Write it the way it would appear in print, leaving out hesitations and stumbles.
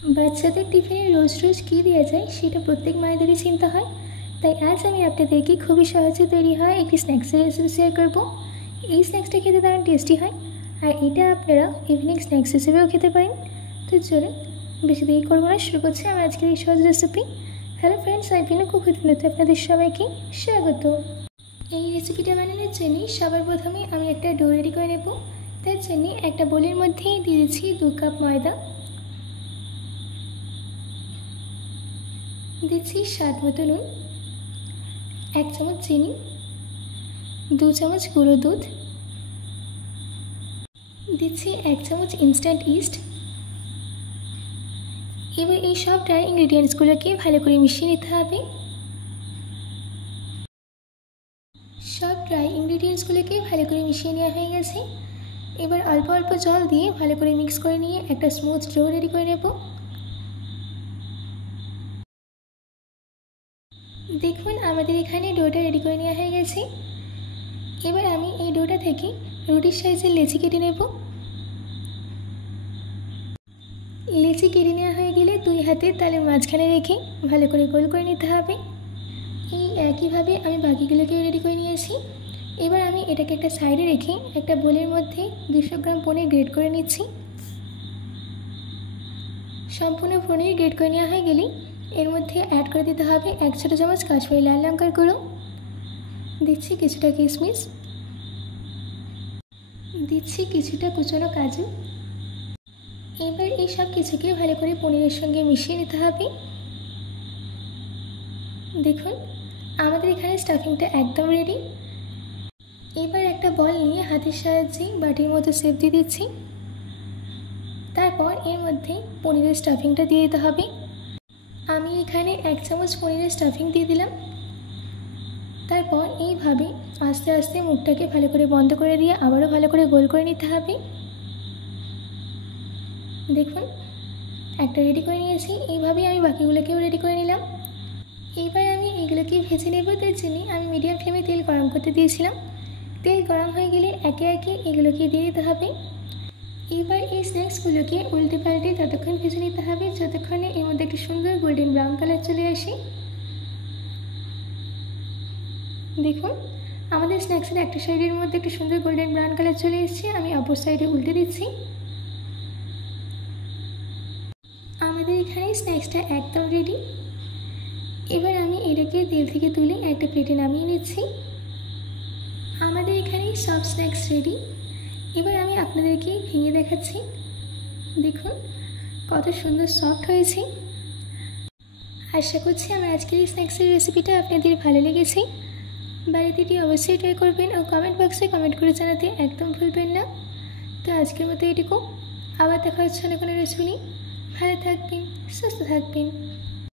বাচ্চাদের টিফিনে রোজ রোজ কী দেওয়া যায় সেটা প্রত্যেক মায়েদেরই চিন্তা হয়। তাই আজ আমি আপনাদেরকে খুবই সহজে তৈরি হয় একটি স্ন্যাক্সের রেসিপি শেয়ার করব। এই স্ন্যাক্সটা খেতে দারুণ টেস্টি হয়, আর এটা আপনারা ইভিনিং স্ন্যাক্স হিসেবেও খেতে পারেন। তো চলুন বেশি দেরি করবো না, শুরু করছি আমার আজকের এই সহজ রেসিপি। হ্যালো ফ্রেন্ডস, আমি পিনু কুক উইথ পিনুতে আপনাদের সবাইকে স্বাগত। এই রেসিপিটা বানানোর জন্য সবার প্রথমে আমি একটা ডো রেডি করে নেব। তার জন্য একটা বোলের মধ্যেই দিয়ে দিচ্ছি 2 কাপ ময়দা, দিচ্ছি স্বাদ মতো নুন, 1 চামচ চিনি, 2 চামচ গুঁড়ো দুধ, দিচ্ছি 1 চামচ ইনস্ট্যান্ট ইস্ট। এবার এই সব ড্রাই ইনগ্রিডিয়েন্টসগুলোকে ভালো করে মিশিয়ে নিতে হবে। সব ড্রাই ইনগ্রিডিয়েন্টসগুলোকে ভালো করে মিশিয়ে নেওয়া হয়ে গেছে। এবার অল্প অল্প জল দিয়ে ভালো করে মিক্স করে নিয়ে একটা স্মুথ ডো রেডি করে নেব। দেখুন আমাদের এখানে ডোটা রেডি করে নেওয়া হয়ে গেছে। এবার আমি এই ডোটা থেকে রুটির সাইজের লেচি কেটে নেব। লেচি কেটে নেওয়া হয়ে গেলে 2 হাতের তালের মাঝখানে রেখে ভালো করে গোল করে নিতে হবে। এই একইভাবে আমি বাকিগুলোকে রেডি করে নিয়েছি। এবার আমি এটাকে একটা সাইডে রেখে একটা বোলের মধ্যে 200 গ্রাম পনির গ্রেট করে নিচ্ছি। সম্পূর্ণ পনির গ্রেট করে নেওয়া হয়ে গেলেই এর মধ্যে অ্যাড করে দিতে হবে 1 ছোটো চামচ কাশ্মীরি লাল লঙ্কার গুঁড়ো, দিচ্ছি কিছুটা কিশমিশ, দিচ্ছি কিছুটা কুচনো কাজু। এবার এই সব কিছুকে ভালো করে পনিরের সঙ্গে মিশিয়ে নিতে হবে। দেখুন আমাদের এখানে স্টাফিংটা একদম রেডি। এবার একটা বল নিয়ে হাতের সাহায্যে বাটির মতো শেপ দিয়ে দিচ্ছি। তারপর এর মধ্যে পনিরের স্টাফিংটা দিয়ে দিতে হবে। আমি এখানে 1 চামচ পনিরের স্টাফিং দিয়ে দিলাম। তারপর এইভাবে আস্তে আস্তে মুখটাকে ভালো করে বন্ধ করে দিয়ে আবারও ভালো করে গোল করে নিতে হবে। দেখুন একটা রেডি করে নিয়েছি। এইভাবেই আমি বাকিগুলোকেও রেডি করে নিলাম। এইবার আমি এগুলোকে ভেজে নেব। তার জন্য আমি মিডিয়াম ফ্লেমে তেল গরম করতে দিয়েছিলাম। তেল গরম হয়ে গেলে একে একে এগুলোকে দিয়ে দিতে হবে। এবার এই স্ন্যাক্সগুলোকে উল্টে পাল্টে ততক্ষণ ভেজে নিতে হবে যতক্ষণে এর মধ্যে একটু সুন্দর গোল্ডেন ব্রাউন কালার চলে আসে। দেখুন আমাদের স্ন্যাক্সের একটা সাইডের মধ্যে একটু সুন্দর গোল্ডেন ব্রাউন কালার চলে এসেছে। আমি অপর সাইডে উল্টে দিচ্ছি। আমাদের এখানে স্ন্যাক্সটা একদম রেডি। এবার আমি এটাকে তেল থেকে তুলে একটা প্লেটে নামিয়ে নিচ্ছি। আমাদের এখানে সব স্ন্যাক্স রেডি। এবার আমি আপনাদেরকে ভেঙে দেখাচ্ছি। দেখুন কত সুন্দর সফট হয়েছে। আশা করছি আমার আজকের এই স্ন্যাক্সের রেসিপিটা আপনাদের ভালো লেগেছে। বাড়িতে এটি অবশ্যই ট্রাই করবেন ও কমেন্ট বক্সে কমেন্ট করে জানাতে একদম ভুলবেন না। তো আজকের মতো এটুকু, আবার দেখা হচ্ছে অন্য কোনো রেসিপি নিয়ে। ভালো থাকবেন, সুস্থ থাকবেন।